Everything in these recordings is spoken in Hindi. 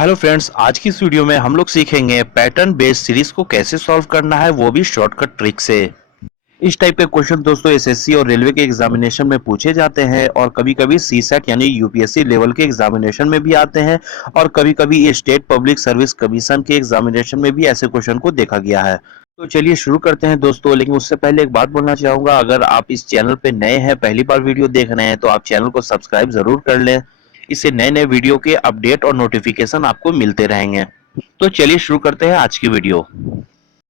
हेलो फ्रेंड्स, आज की इस वीडियो में हम लोग सीखेंगे पैटर्न बेस्ड सीरीज को कैसे सॉल्व करना है, वो भी शॉर्टकट ट्रिक से। इस टाइप के क्वेश्चन दोस्तों एसएससी और रेलवे के एग्जामिनेशन में पूछे जाते हैं और कभी-कभी सीसैट यानी यूपीएससी लेवल के एग्जामिनेशन में भी आते हैं और कभी-कभी स्टेट पब्लिक सर्विस कमीशन के एग्जामिनेशन में भी ऐसे क्वेश्चन को देखा गया है। तो चलिए शुरू करते हैं दोस्तों, लेकिन उससे पहले एक बात बोलना चाहूंगा, अगर आप इस चैनल पे नए हैं, पहली बार वीडियो देख रहे हैं, तो आप चैनल को सब्सक्राइब जरूर कर लें। इससे नए नए वीडियो के अपडेट और नोटिफिकेशन आपको मिलते रहेंगे। तो चलिए शुरू करते हैं आज की वीडियो।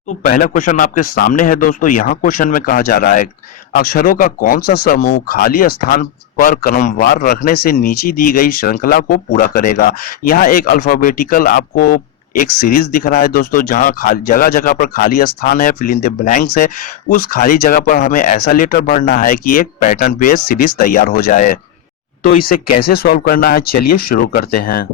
तो पहला क्वेश्चन आपके सामने है दोस्तों। यहाँ क्वेश्चन में कहा जा रहा है, अक्षरों का कौन सा समूह खाली स्थान पर क्रमवार रखने से नीचे दी गई श्रृंखला को पूरा करेगा। यहाँ एक अल्फाबेटिकल आपको एक सीरीज दिख रहा है दोस्तों, जहाँ खाली जगह जगह पर खाली स्थान है, फिल इन द ब्लैंक्स है। उस खाली जगह पर हमें ऐसा लेटर भरना है कि एक पैटर्न बेस्ड सीरीज तैयार हो जाए। तो इसे कैसे सॉल्व करना है, चलिए शुरू करते हैं।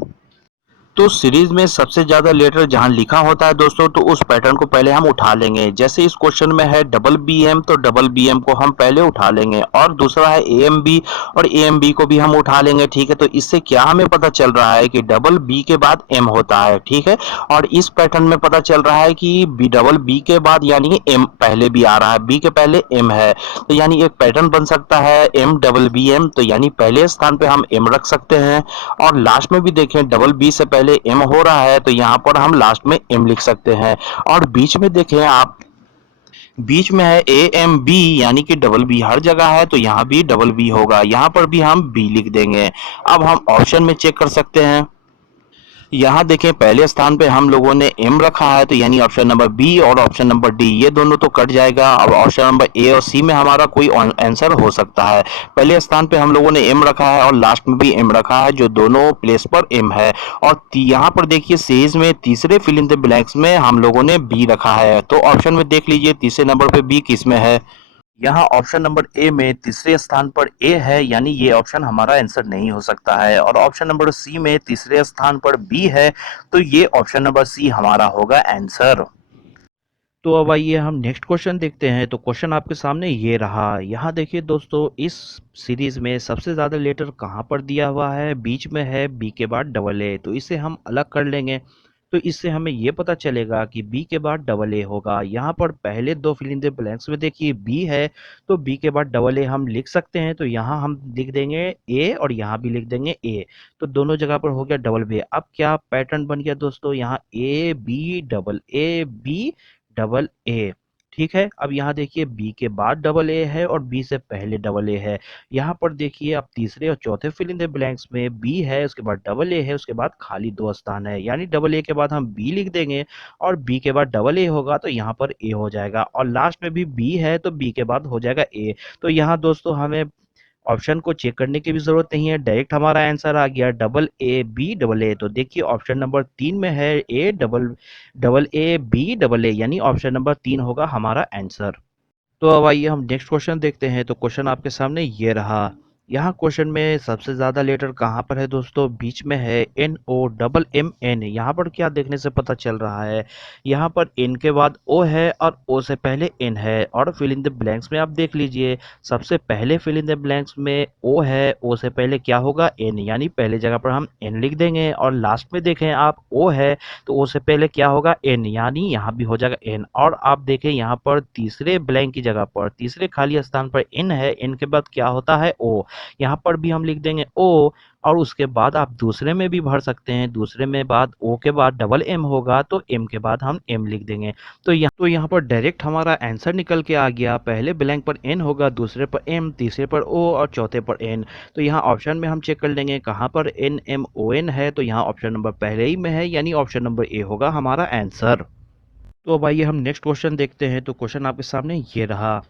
तो सीरीज में सबसे ज्यादा लेटर जहां लिखा होता है दोस्तों, तो उस पैटर्न को पहले हम उठा लेंगे। जैसे इस क्वेश्चन में है डबल बी एम, तो डबल बी एम को हम पहले उठा लेंगे। और दूसरा है ए एम बी, और ए एम बी को भी हम उठा लेंगे। ठीक है, तो इससे क्या हमें पता चल रहा है कि डबल बी के बाद एम होता है। ठीक है, और इस पैटर्न में पता चल रहा है कि बी डबल बी के बाद यानी एम पहले भी आ रहा है, बी के पहले एम है। तो यानी एक पैटर्न बन सकता है एम डबल बी एम, तो यानी पहले स्थान पे हम एम रख सकते हैं। और लास्ट में भी देखें, डबल बी से पहले एम हो रहा है, तो यहाँ पर हम लास्ट में एम लिख सकते हैं। और बीच में देखें आप, बीच में है ए एम बी, यानी कि डबल बी हर जगह है, तो यहाँ भी डबल बी होगा, यहाँ पर भी हम बी लिख देंगे। अब हम ऑप्शन में चेक कर सकते हैं। यहाँ देखें, पहले स्थान पे हम लोगों ने एम रखा है, तो यानी ऑप्शन नंबर बी और ऑप्शन नंबर डी, ये दोनों तो कट जाएगा। अब ऑप्शन नंबर ए और सी में हमारा कोई आंसर हो सकता है। पहले स्थान पे हम लोगों ने एम रखा है और लास्ट में भी एम रखा है, जो दोनों प्लेस पर एम है। और यहाँ पर देखिए सीरीज में तीसरे फिल इन द ब्लैंक्स में हम लोगों ने बी रखा है। तो ऑप्शन में देख लीजिए तीसरे नंबर पे बी किस में है। यहाँ ऑप्शन नंबर ए में तीसरे स्थान पर ए है, यानी ये ऑप्शन हमारा आंसर नहीं हो सकता है। और ऑप्शन नंबर सी में तीसरे स्थान पर बी है, तो ये ऑप्शन नंबर सी हमारा होगा आंसर। तो अब आइए हम नेक्स्ट क्वेश्चन देखते हैं। तो क्वेश्चन आपके सामने ये रहा। यहाँ देखिए दोस्तों, इस सीरीज में सबसे ज़्यादा लेटर कहाँ पर दिया हुआ है, बीच में है, बी के बाद डबल ए। तो इसे हम अलग कर लेंगे। तो इससे हमें ये पता चलेगा कि बी के बाद डबल ए होगा। यहाँ पर पहले दो फिल इन द ब्लैंक्स में देखिए बी है, तो बी के बाद डबल ए हम लिख सकते हैं। तो यहाँ हम लिख देंगे ए और यहाँ भी लिख देंगे ए। तो दोनों जगह पर हो गया डबल बी। अब क्या पैटर्न बन गया दोस्तों, यहाँ A B double A B double A. ठीक है, अब यहाँ देखिए बी के बाद डबल ए है और बी से पहले डबल ए है। यहाँ पर देखिए अब तीसरे और चौथे फिल इन द ब्लैंक्स में बी है, उसके बाद डबल ए है, उसके बाद खाली दो स्थान है, यानी डबल ए के बाद हम बी लिख देंगे और बी के बाद डबल ए होगा, तो यहाँ पर ए हो जाएगा। और लास्ट में भी बी है, तो बी के बाद हो जाएगा ए। तो यहाँ दोस्तों हमें ऑप्शन को चेक करने की भी जरूरत नहीं है, डायरेक्ट हमारा आंसर आ गया double A B double A. तो देखिए ऑप्शन नंबर 3 में है A double double A B double A, यानी ऑप्शन नंबर 3 होगा हमारा आंसर। तो अब आइए हम नेक्स्ट क्वेश्चन देखते हैं। तो क्वेश्चन आपके सामने ये रहा। यहाँ क्वेश्चन में सबसे ज्यादा लेटर कहाँ पर है दोस्तों, बीच में है N O double M N. यहाँ पर क्या देखने से पता चल रहा है, यहाँ पर एन के बाद ओ है और ओ से पहले एन है। और फिल इन द ब्लैंक्स में आप देख लीजिए, सबसे पहले फिल इन द ब्लैंक्स में ओ है, ओ से पहले क्या होगा एन, यानी पहले जगह पर हम एन लिख देंगे। और लास्ट में देखें आप ओ है, तो ओ से पहले क्या होगा एन, यानी यहाँ भी हो जाएगा एन। और आप देखें यहाँ पर तीसरे ब्लैंक की जगह पर, तीसरे खाली स्थान पर एन है, एन के बाद क्या होता है ओ, यहाँ पर भी हम लिख देंगे ओ। और उसके बाद आप दूसरे में भी भर सकते हैं, दूसरे में बाद ओ के बाद डबल एम होगा, तो एम के बाद हम एम लिख देंगे। तो यहाँ पर डायरेक्ट हमारा आंसर निकल के आ गया। पहले ब्लैंक पर एन होगा, दूसरे पर एम, तीसरे पर ओ और चौथे पर एन। तो यहाँ ऑप्शन में हम चेक कर लेंगे कहाँ पर एन एम ओ एन है, तो यहाँ ऑप्शन नंबर पहले ही में है, यानी ऑप्शन नंबर ए होगा हमारा आंसर। तो अब आइए हम नेक्स्ट क्वेश्चन देखते हैं। तो क्वेश्चन आपके सामने ये रहा।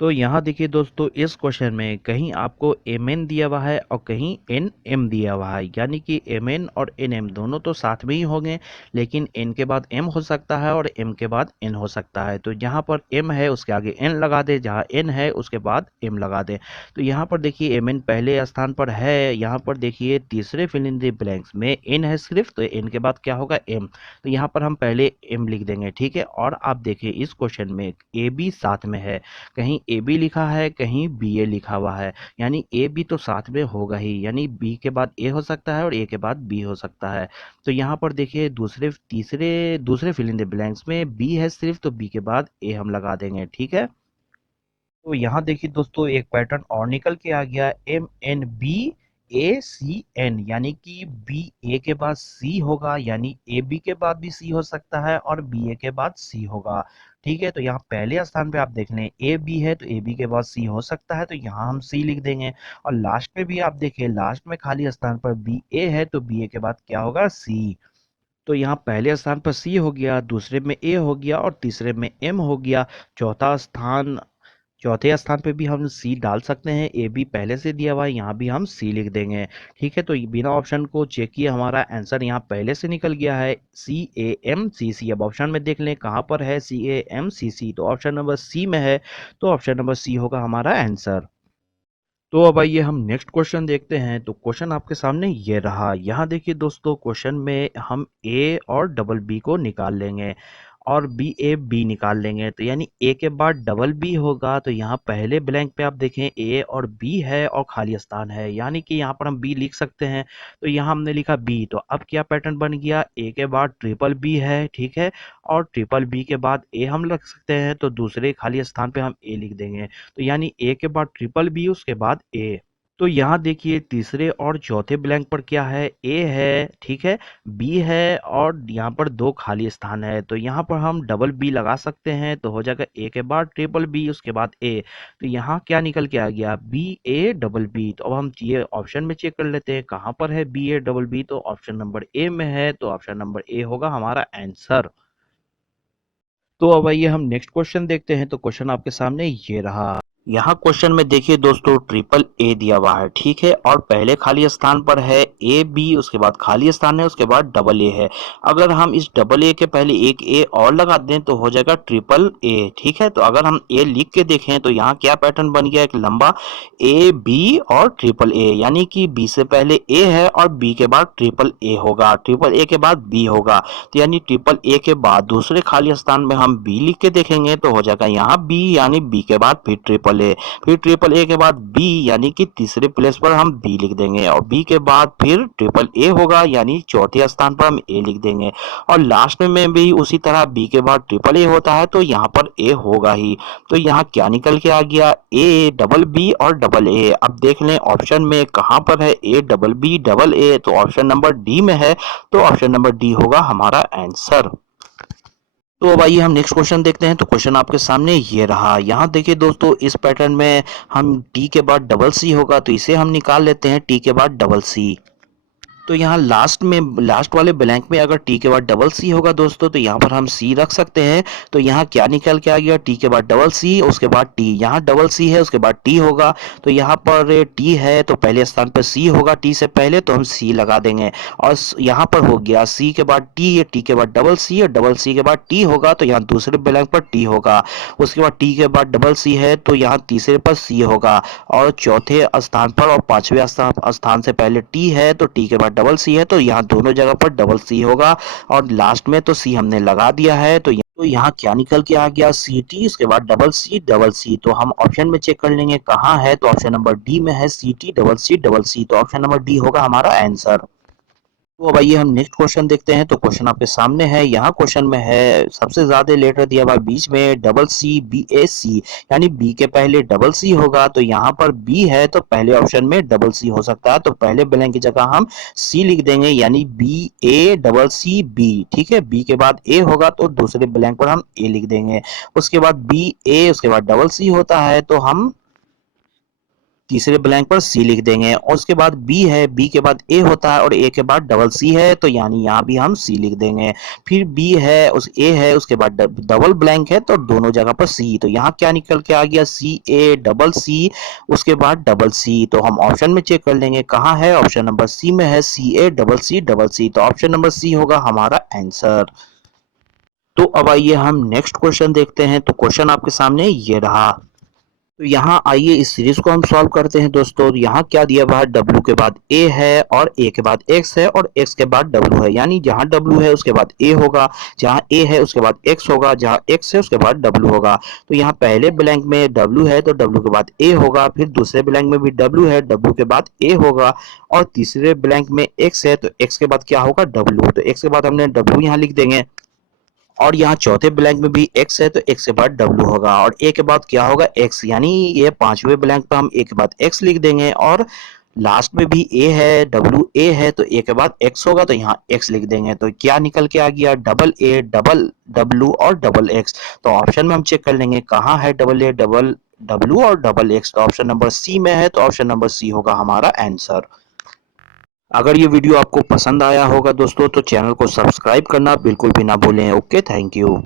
तो यहाँ देखिए दोस्तों, इस क्वेश्चन में कहीं आपको एम एन दिया हुआ है और कहीं एन एम दिया हुआ है, यानी कि एम एन और एन एम दोनों तो साथ में ही होंगे, लेकिन एन के बाद एम हो सकता है और एम के बाद एन हो सकता है। तो यहाँ पर एम है, उसके आगे एन लगा दे, जहाँ एन है उसके बाद एम लगा दे। तो यहाँ पर देखिए एम एन पहले स्थान पर है, यहाँ पर देखिए तीसरे फिल इन द ब्लैंक्स में एन है सिर्फ, तो एन के बाद क्या होगा एम। तो यहाँ पर हम पहले एम लिख देंगे। ठीक है, और आप देखिए इस क्वेश्चन में ए बी साथ में है, कहीं ए बी लिखा है, कहीं बी ए लिखा हुआ है, यानी ए बी तो साथ में होगा ही, यानी बी के बाद ए हो सकता है और ए के बाद बी हो सकता है। तो यहाँ पर देखिए दूसरे फिल इन द ब्लैंक्स में बी है सिर्फ, तो बी के बाद ए हम लगा देंगे, ठीक है। तो यहाँ देखिए दोस्तों एक पैटर्न और निकल के आ गया, एम एन बी ए सी एन, यानी कि बी ए के बाद सी होगा, यानी ए बी के बाद भी सी हो सकता है और बी ए के बाद सी होगा, ठीक है। तो यहाँ पहले स्थान पे आप देख लें ए बी है, तो ए बी के बाद सी हो सकता है, तो यहाँ हम सी लिख देंगे। और लास्ट में भी आप देखिए, लास्ट में खाली स्थान पर बी ए है, तो बी ए के बाद क्या होगा, सी। तो यहाँ पहले स्थान पर सी हो गया, दूसरे में ए हो गया और तीसरे में एम हो गया। चौथे स्थान पे भी हम सी डाल सकते हैं, ए बी पहले से दिया हुआ है, यहाँ भी हम सी लिख देंगे, ठीक है। तो बिना ऑप्शन को चेक किए हमारा आंसर यहाँ पहले से निकल गया है, सी ए एम सी सी। अब ऑप्शन में देख लें कहाँ पर है सी ए एम सी सी, तो ऑप्शन नंबर सी में है, तो ऑप्शन नंबर सी होगा हमारा आंसर। तो अब आइए हम नेक्स्ट क्वेश्चन देखते हैं। तो क्वेश्चन आपके सामने ये रहा, यहाँ देखिए दोस्तों क्वेश्चन में हम ए और डबल बी को निकाल लेंगे और बी ए बी निकाल लेंगे, तो यानी ए के बाद डबल बी होगा। तो यहाँ पहले ब्लैंक पे आप देखें ए और बी है और खाली स्थान है, यानी कि यहाँ पर हम बी लिख सकते हैं। तो यहाँ हमने लिखा बी, तो अब क्या पैटर्न बन गया, ए के बाद ट्रिपल बी है, ठीक है, और ट्रिपल बी के बाद ए हम लिख सकते हैं, तो दूसरे खाली स्थान पे हम ए लिख देंगे। तो यानी ए के बाद ट्रिपल बी, उसके बाद ए। तो यहाँ देखिए तीसरे और चौथे ब्लैंक पर क्या है, ए है, ठीक है, बी है और यहाँ पर दो खाली स्थान है, तो यहाँ पर हम डबल बी लगा सकते हैं, तो हो जाएगा ए के बाद ट्रिपल बी, उसके बाद ए। तो यहाँ क्या निकल के आ गया, बी ए डबल बी। तो अब हम ये ऑप्शन में चेक कर लेते हैं कहाँ पर है बी ए डबल बी, तो ऑप्शन नंबर ए में है, तो ऑप्शन नंबर ए होगा हमारा आंसर। तो अब आइए हम नेक्स्ट क्वेश्चन देखते हैं। तो क्वेश्चन आपके सामने ये रहा, यहाँ क्वेश्चन में देखिए दोस्तों ट्रिपल ए दिया हुआ है, ठीक है, और पहले खाली स्थान पर है ए बी, उसके बाद खाली स्थान है, उसके बाद डबल ए है। अगर हम इस डबल ए के पहले एक ए और लगा दें तो हो जाएगा ट्रिपल ए, ठीक है। तो अगर हम ए लिख के देखें तो यहाँ क्या पैटर्न बन गया, एक लंबा ए बी और ट्रिपल ए, यानी कि बी से पहले ए है और बी के बाद ट्रिपल ए होगा, ट्रिपल ए के बाद बी होगा। तो यानी ट्रिपल ए के बाद दूसरे खाली स्थान में हम बी लिख के देखेंगे तो हो जाएगा यहाँ बी, यानी बी के बाद फिर ट्रिपल ए, फिर ट्रिपल ए के बाद बी, यानी कि तीसरे प्लेस पर हम बी लिख देंगे, और बी के बाद फिर ट्रिपल ए होगा, यानी चौथे स्थान पर हम ए लिख देंगे, और लास्ट में भी उसी तरह बी के बाद ट्रिपल ए होता है, तो यहाँ पर ए होगा ही। तो यहाँ क्या निकल के आ गया, ए डबल बी और डबल ए। अब देख लें ऑप्शन में कहाँ पर है A double B double A, तो ऑप्शन नंबर डी में है, तो ऑप्शन नंबर डी होगा हमारा आंसर। तो अब आइए हम नेक्स्ट क्वेश्चन देखते हैं। तो क्वेश्चन आपके सामने ये रहा, यहाँ देखिए दोस्तों इस पैटर्न में हम टी के बाद डबल सी होगा, तो इसे हम निकाल लेते हैं टी के बाद डबल सी। तो यहाँ लास्ट वाले ब्लैंक में अगर टी के बाद डबल सी होगा दोस्तों, तो यहाँ पर हम सी रख सकते हैं। तो यहाँ क्या निकल के आ गया, टी के बाद डबल सी, उसके बाद टी, यहाँ डबल सी है उसके बाद टी होगा। तो यहाँ पर टी है तो पहले स्थान पर सी होगा, टी से पहले, तो हम सी लगा देंगे। और यहाँ पर हो गया सी के बाद टी के बाद डबल सी, और डबल सी के बाद टी होगा, तो यहाँ दूसरे ब्लैंक पर टी होगा। उसके बाद टी के बाद डबल सी है, तो यहाँ तीसरे पर सी होगा, और चौथे स्थान पर और पांचवें स्थान से पहले टी है, तो टी के बाद डबल सी है, तो यहाँ दोनों जगह पर डबल सी होगा, और लास्ट में तो सी हमने लगा दिया है। तो यहाँ क्या निकल के आ गया, सी टी, उसके बाद डबल सी डबल सी। तो हम ऑप्शन में चेक कर लेंगे कहाँ है, तो ऑप्शन नंबर डी में है, C T double C double C. तो ऑप्शन नंबर डी होगा हमारा आंसर। तो अब आइए हम नेक्स्ट क्वेश्चन देखते हैं। तो क्वेश्चन आपके सामने है, यहाँ क्वेश्चन में है सबसे ज्यादा लेटर दिया हुआ बीच में डबल सी बी ए सी, यानी बी के पहले डबल सी होगा। तो यहाँ पर बी है तो पहले ऑप्शन में डबल सी हो सकता है, तो पहले ब्लैंक की जगह हम सी लिख देंगे, यानी B A double C B, ठीक है। बी के बाद ए होगा तो दूसरे ब्लैंक पर हम ए लिख देंगे, उसके बाद बी ए, उसके बाद डबल सी होता है तो हम तीसरे ब्लैंक पर सी लिख देंगे, और उसके बाद बी है, बी के बाद ए होता है और ए के बाद डबल सी है, तो यानी यहाँ भी हम सी लिख देंगे। फिर बी है, उस ए है, उसके बाद डबल ब्लैंक है, तो दोनों जगह पर सी। तो यहाँ क्या निकल के आ गया, सी ए डबल सी, उसके बाद डबल सी। तो हम ऑप्शन में चेक कर लेंगे कहाँ है, ऑप्शन नंबर सी में है, सी ए डबल सी डबल सी। तो ऑप्शन नंबर सी होगा हमारा आंसर। तो अब आइए हम नेक्स्ट क्वेश्चन देखते हैं। तो क्वेश्चन आपके सामने ये रहा, तो यहाँ आइए इस सीरीज को हम सॉल्व करते हैं दोस्तों। यहाँ क्या दिया हुआ है, W के बाद A है और A के बाद X है और X के बाद W है, यानी जहाँ W है उसके बाद A होगा, जहाँ A है उसके बाद X होगा, जहाँ X है उसके बाद W होगा। तो यहाँ पहले ब्लैंक में W है तो W के बाद A होगा, फिर दूसरे ब्लैंक में भी W है, W के बाद A होगा, और तीसरे ब्लैंक में X है तो X के बाद क्या होगा, W। तो X के बाद हमने W यहाँ लिख देंगे, और यहाँ चौथे ब्लैंक में भी x है तो x के बाद w होगा, और a के बाद क्या होगा, x, यानी ये पांचवें ब्लैंक पर हम a के बाद x लिख देंगे, और लास्ट में भी a है, w a है तो a के बाद x होगा तो यहाँ x लिख देंगे। तो क्या निकल के आ गया, डबल a, डबल w और डबल x। तो ऑप्शन में हम चेक कर लेंगे कहाँ है डबल a, डबल w और डबल x। तो ऑप्शन नंबर सी में है, तो ऑप्शन नंबर सी होगा हमारा आंसर। अगर ये वीडियो आपको पसंद आया होगा दोस्तों तो चैनल को सब्सक्राइब करना बिल्कुल भी ना भूलें। Okay, thank you.